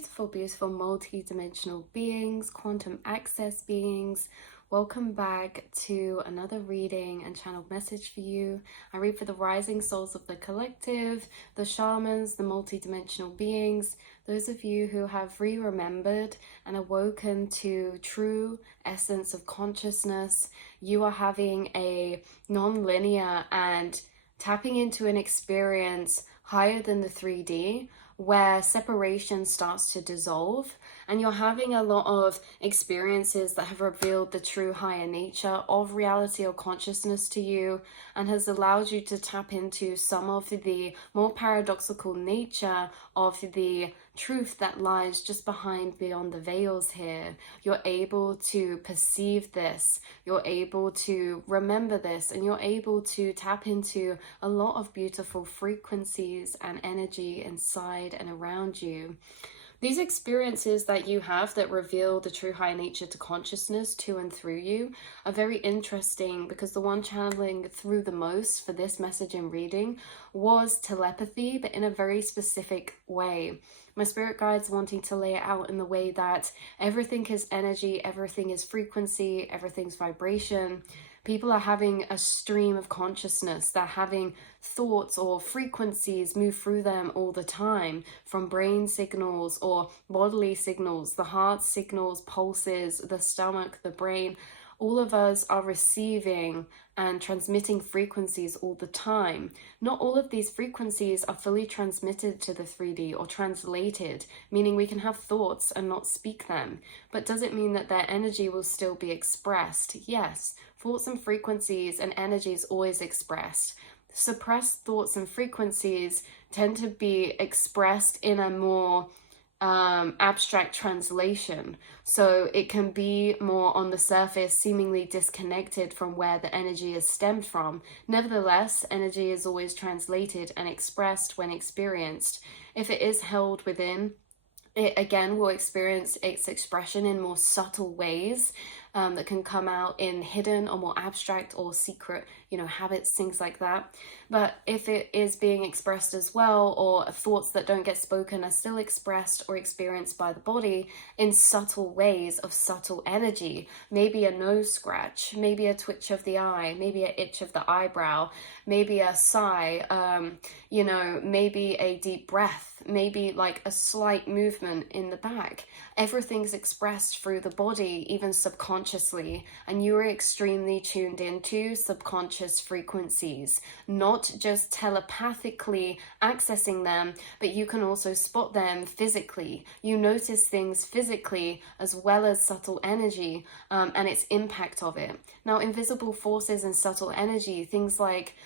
beautiful, beautiful multi-dimensional beings, quantum access beings. Welcome back to another reading and channeled message for you. I read for the rising souls of the collective, the shamans, the multi-dimensional beings, those of you who have re-remembered and awoken to true essence of consciousness. You are having a non-linear and tapping into an experience higher than the 3D, where separation starts to dissolve, and you're having a lot of experiences that have revealed the true higher nature of reality or consciousness to you, and has allowed you to tap into some of the more paradoxical nature of the truth that lies just beyond the veils here. You're able to perceive this, you're able to remember this, and you're able to tap into a lot of beautiful frequencies and energy inside and around you. These experiences that you have that reveal the true higher nature to consciousness to and through you are very interesting, because the one channeling through the most for this message and reading was telepathy, but in a very specific way. My spirit guides wanting to lay it out in the way that everything is energy, everything is frequency, everything's vibration. People are having a stream of consciousness. They're having thoughts or frequencies move through them all the time, from brain signals or bodily signals, the heart signals, pulses, the stomach, the brain. All of us are receiving and transmitting frequencies all the time. Not all of these frequencies are fully transmitted to the 3D or translated, meaning we can have thoughts and not speak them. But does it mean that their energy will still be expressed? Yes, thoughts and frequencies and energy is always expressed. Suppressed thoughts and frequencies tend to be expressed in a more abstract translation, so it can be more on the surface, seemingly disconnected from where the energy is stemmed from. Nevertheless, energy is always translated and expressed when experienced. If it is held within, it again will experience its expression in more subtle ways that can come out in hidden or more abstract or secret, habits, things like that. But if it is being expressed as well, or thoughts that don't get spoken are still expressed or experienced by the body in subtle ways of subtle energy, maybe a nose scratch, maybe a twitch of the eye, maybe an itch of the eyebrow, maybe a sigh, maybe a deep breath, maybe like a slight movement in the back. Everything's expressed through the body, even subconsciously, and you are extremely tuned into subconscious frequencies, not just telepathically accessing them, but you can also spot them physically. You notice things physically as well as subtle energy and its impact of it. Now, invisible forces and subtle energy, things like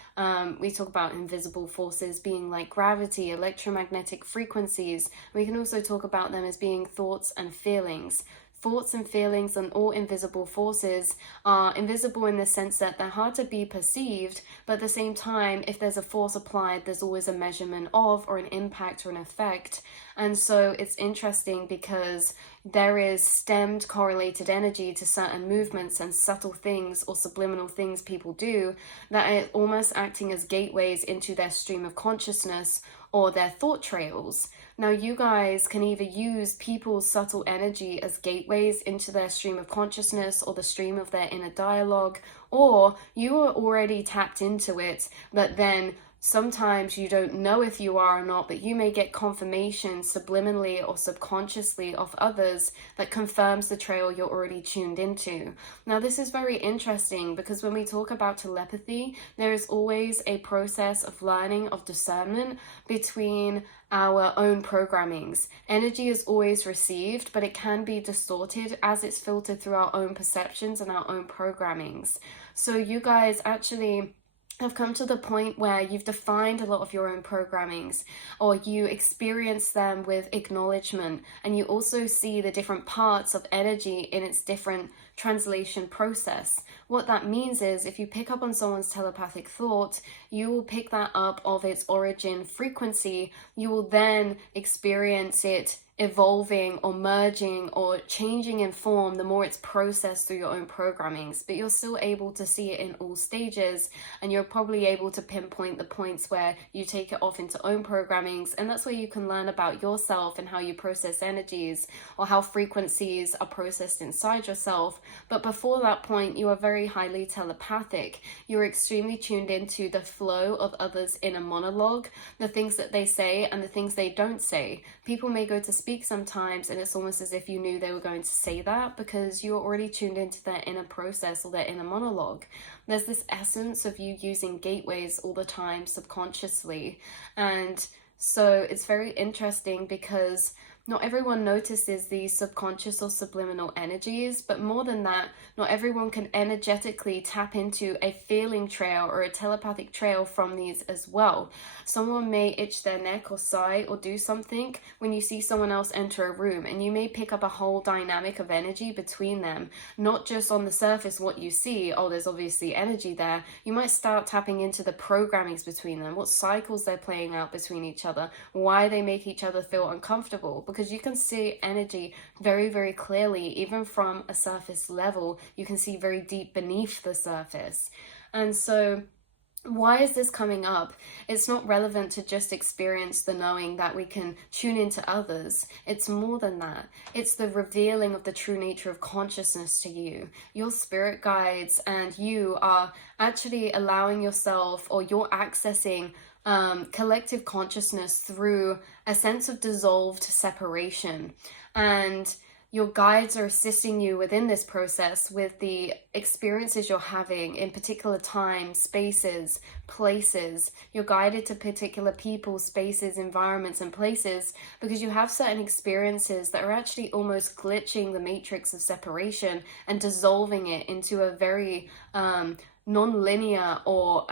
we talk about invisible forces being like gravity, electromagnetic frequencies. We can also talk about them as being thoughts and feelings. Thoughts and feelings and all invisible forces are invisible in the sense that they're hard to be perceived, but at the same time, if there's a force applied, there's always a measurement of, or an impact or an effect. And so it's interesting because there is stemmed correlated energy to certain movements and subtle things or subliminal things people do that are almost acting as gateways into their stream of consciousness or their thought trails. Now, you guys can either use people's subtle energy as gateways into their stream of consciousness or the stream of their inner dialogue, or you are already tapped into it, but then sometimes you don't know if you are or not, but you may get confirmation subliminally or subconsciously of others that confirms the trail you're already tuned into. Now, this is very interesting because when we talk about telepathy, there is always a process of learning, of discernment between our own programmings. Energy is always received, but it can be distorted as it's filtered through our own perceptions and our own programmings. So you guys actually have come to the point where you've defined a lot of your own programmings, or you experience them with acknowledgement, and you also see the different parts of energy in its different translation process. What that means is if you pick up on someone's telepathic thought, you will pick that up of its origin frequency. You will then experience it evolving or merging or changing in form, the more it's processed through your own programmings. But you're still able to see it in all stages, and you're probably able to pinpoint the points where you take it off into own programmings, and that's where you can learn about yourself and how you process energies or how frequencies are processed inside yourself. But before that point, you are very highly telepathic. You're extremely tuned into the flow of others' inner monologue, the things that they say and the things they don't say. People may go to speak sometimes and it's almost as if you knew they were going to say that because you're already tuned into their inner process or their inner monologue. There's this essence of you using gateways all the time subconsciously. And so it's very interesting because not everyone notices these subconscious or subliminal energies, but more than that, not everyone can energetically tap into a feeling trail or a telepathic trail from these as well. Someone may itch their neck or sigh or do something when you see someone else enter a room, and you may pick up a whole dynamic of energy between them, not just on the surface what you see, oh, there's obviously energy there. You might start tapping into the programmings between them, what cycles they're playing out between each other, why they make each other feel uncomfortable, because you can see energy very, very clearly, even from a surface level. You can see very deep beneath the surface. And so why is this coming up? It's not relevant to just experience the knowing that we can tune into others. It's more than that. It's the revealing of the true nature of consciousness to you. Your spirit guides and you are actually allowing yourself, or you're accessing collective consciousness through a sense of dissolved separation. And your guides are assisting you within this process with the experiences you're having in particular times, spaces, places. You're guided to particular people, spaces, environments, and places because you have certain experiences that are actually almost glitching the matrix of separation and dissolving it into a very non-linear or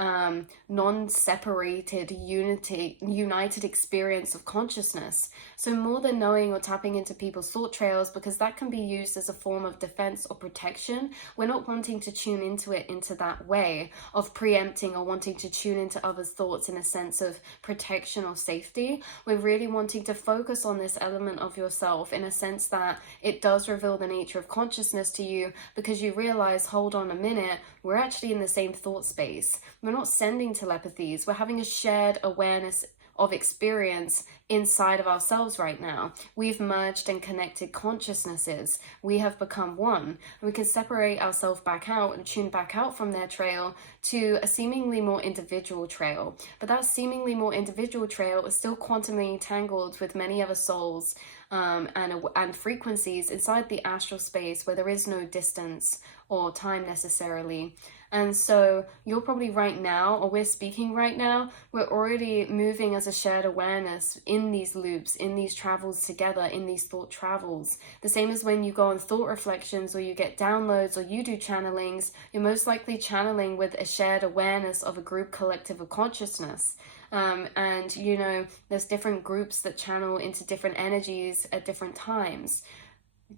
non-separated united experience of consciousness. So more than knowing or tapping into people's thought trails, because that can be used as a form of defense or protection, we're not wanting to tune into it into that way of preempting or wanting to tune into others' thoughts in a sense of protection or safety. We're really wanting to focus on this element of yourself in a sense that it does reveal the nature of consciousness to you, because you realize, hold on a minute, we're actually in the same thought space. We're not sending telepathies. We're having a shared awareness of experience inside of ourselves right now. We've merged and connected consciousnesses. We have become one. And we can separate ourselves back out and tune back out from their trail to a seemingly more individual trail. But that seemingly more individual trail is still quantumly entangled with many other souls and frequencies inside the astral space where there is no distance or time necessarily. And so you're probably right now, or we're speaking right now, we're already moving as a shared awareness in these loops, in these travels together, in these thought travels. The same as when you go on thought reflections or you get downloads or you do channelings, you're most likely channeling with a shared awareness of a group collective of consciousness. And you know, there's different groups that channel into different energies at different times.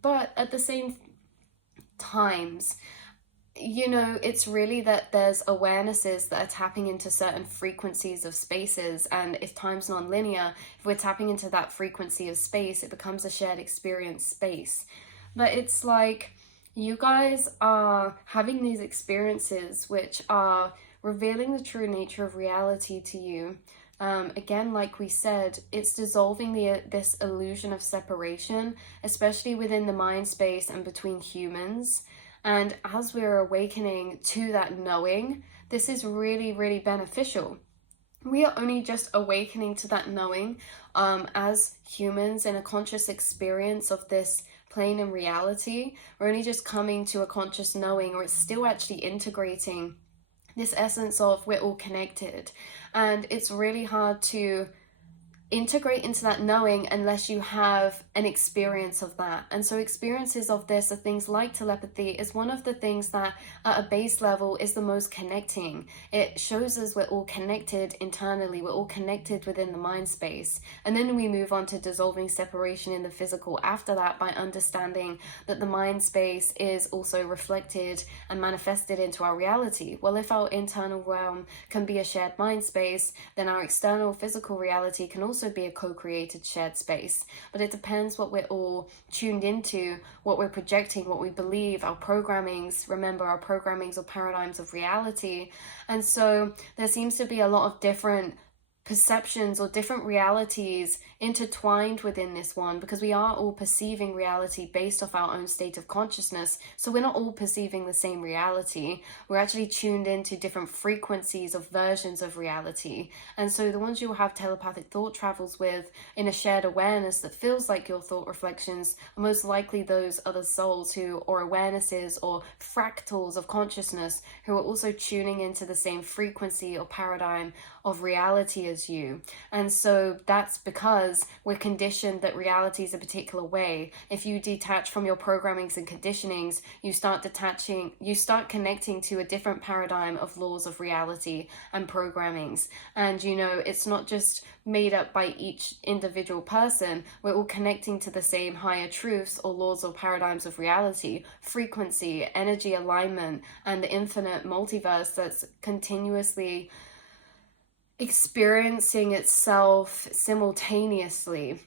But at the same times, you know, it's really that there's awarenesses that are tapping into certain frequencies of spaces, and if time's non-linear, if we're tapping into that frequency of space, it becomes a shared experience space. But it's like you guys are having these experiences which are revealing the true nature of reality to you. Again, like we said, it's dissolving this illusion of separation, especially within the mind space and between humans. And as we're awakening to that knowing, this is really, really beneficial. We are only just awakening to that knowing as humans in a conscious experience of this plane in reality. We're only just coming to a conscious knowing, or it's still actually integrating this essence of we're all connected. And it's really hard to integrate into that knowing unless you have an experience of that. And so experiences of this are things like telepathy is one of the things that at a base level is the most connecting. It shows us we're all connected internally, we're all connected within the mind space. And then we move on to dissolving separation in the physical after that by understanding that the mind space is also reflected and manifested into our reality. Well, if our internal realm can be a shared mind space, then our external physical reality can also also be a co-created shared space. But it depends what we're all tuned into, what we're projecting, what we believe, our programmings. Remember, our programmings or paradigms of reality. And so there seems to be a lot of different perceptions or different realities intertwined within this one, because we are all perceiving reality based off our own state of consciousness. So we're not all perceiving the same reality. We're actually tuned into different frequencies of versions of reality. And so the ones you'll have telepathic thought travels with in a shared awareness that feels like your thought reflections are most likely those other souls who, or awarenesses or fractals of consciousness, who are also tuning into the same frequency or paradigm of reality as you. And so that's because we're conditioned that reality is a particular way. If you detach from your programmings and conditionings, you start connecting to a different paradigm of laws of reality and programmings. And it's not just made up by each individual person. We're all connecting to the same higher truths or laws or paradigms of reality, frequency, energy alignment, and the infinite multiverse that's continuously experiencing itself simultaneously.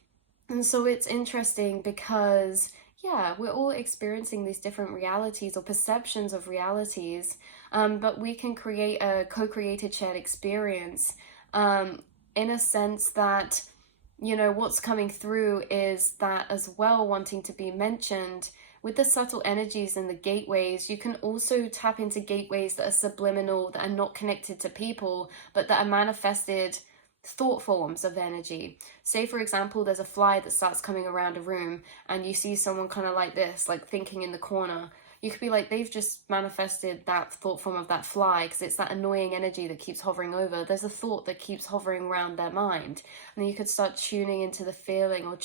And so it's interesting because, yeah, we're all experiencing these different realities or perceptions of realities, but we can create a co-created shared experience, in a sense that, what's coming through is that as well, wanting to be mentioned. With the subtle energies and the gateways, you can also tap into gateways that are subliminal, that are not connected to people, but that are manifested thought forms of energy. Say, for example, there's a fly that starts coming around a room and you see someone kind of like this, like thinking in the corner. You could be like, they've just manifested that thought form of that fly because it's that annoying energy that keeps hovering over. There's a thought that keeps hovering around their mind. And then you could start tuning into the feeling or,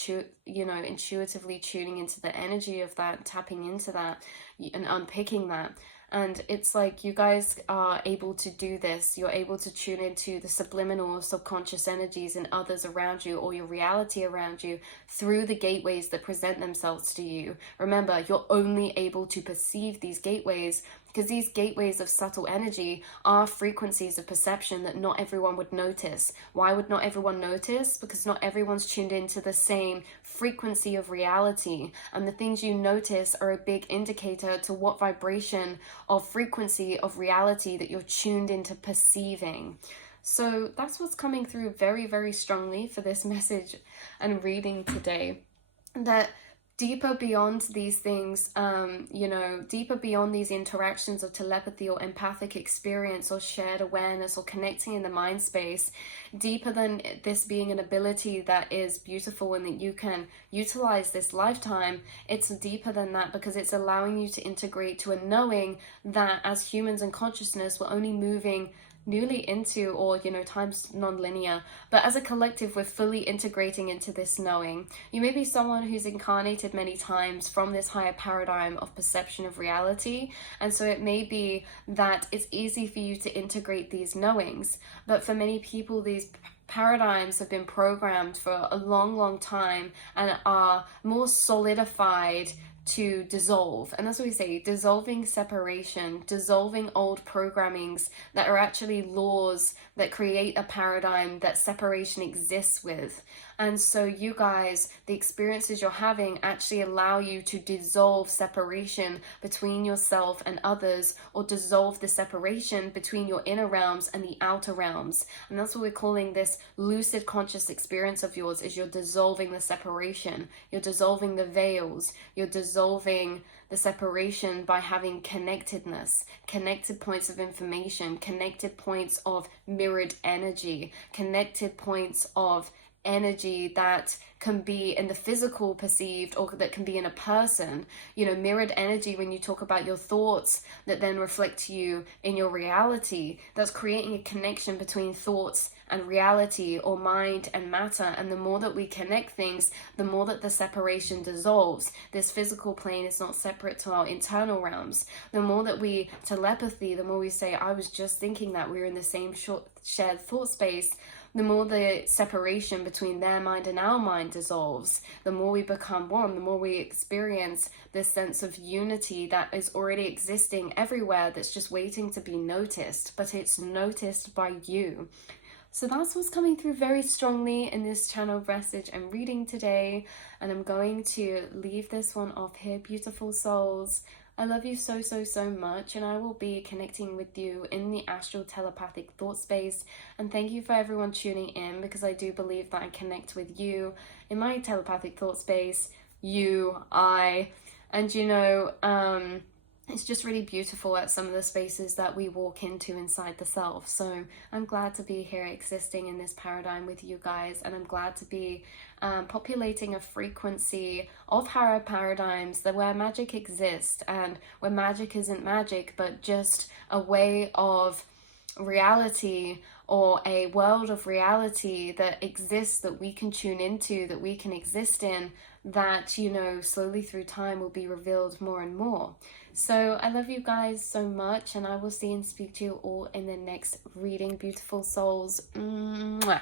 intuitively tuning into the energy of that, tapping into that and unpicking that. And it's like you guys are able to do this. You're able to tune into the subliminal subconscious energies in others around you or your reality around you through the gateways that present themselves to you. Remember, you're only able to perceive these gateways because these gateways of subtle energy are frequencies of perception that not everyone would notice. Why would not everyone notice? Because not everyone's tuned into the same frequency of reality. And the things you notice are a big indicator to what vibration of frequency of reality that you're tuned into perceiving. So that's what's coming through very, very strongly for this message and reading today. That deeper beyond these things, deeper beyond these interactions of telepathy or empathic experience or shared awareness or connecting in the mind space, deeper than this being an ability that is beautiful and that you can utilize this lifetime, it's deeper than that because it's allowing you to integrate to a knowing that as humans and consciousness, we're only moving newly into, or time's non-linear, but as a collective we're fully integrating into this knowing. You may be someone who's incarnated many times from this higher paradigm of perception of reality, and so it may be that it's easy for you to integrate these knowings, but for many people these paradigms have been programmed for a long time and are more solidified to dissolve. And that's what we say, dissolving separation, dissolving old programmings that are actually laws that create a paradigm that separation exists with. And so you guys, the experiences you're having actually allow you to dissolve separation between yourself and others, or dissolve the separation between your inner realms and the outer realms. And that's what we're calling this lucid conscious experience of yours, is you're dissolving the separation, you're dissolving the veils, you're dissolving the separation by having connectedness, connected points of information, connected points of mirrored energy, connected points of energy that can be in the physical perceived, or that can be in a person. Mirrored energy, when you talk about your thoughts that then reflect to you in your reality, that's creating a connection between thoughts and reality, or mind and matter. And the more that we connect things, the more that the separation dissolves. This physical plane is not separate to our internal realms. The more that we telepathy, the more we say, I was just thinking that, we're in the same shared thought space, the more the separation between their mind and our mind dissolves. The more we become one, the more we experience this sense of unity that is already existing everywhere, that's just waiting to be noticed, but it's noticed by you. So that's what's coming through very strongly in this channel message and reading today. And I'm going to leave this one off here, beautiful souls. I love you so, so, so much, and I will be connecting with you in the astral telepathic thought space. And thank you for everyone tuning in, because I do believe that I connect with you in my telepathic thought space, you, I, and it's just really beautiful at some of the spaces that we walk into inside the self. So I'm glad to be here existing in this paradigm with you guys, and I'm glad to be populating a frequency of higher paradigms that where magic exists, and where magic isn't magic but just a way of reality, or a world of reality that exists, that we can tune into, that we can exist in, that slowly through time will be revealed more and more. So I love you guys so much, and I will see and speak to you all in the next reading, beautiful souls. Mwah.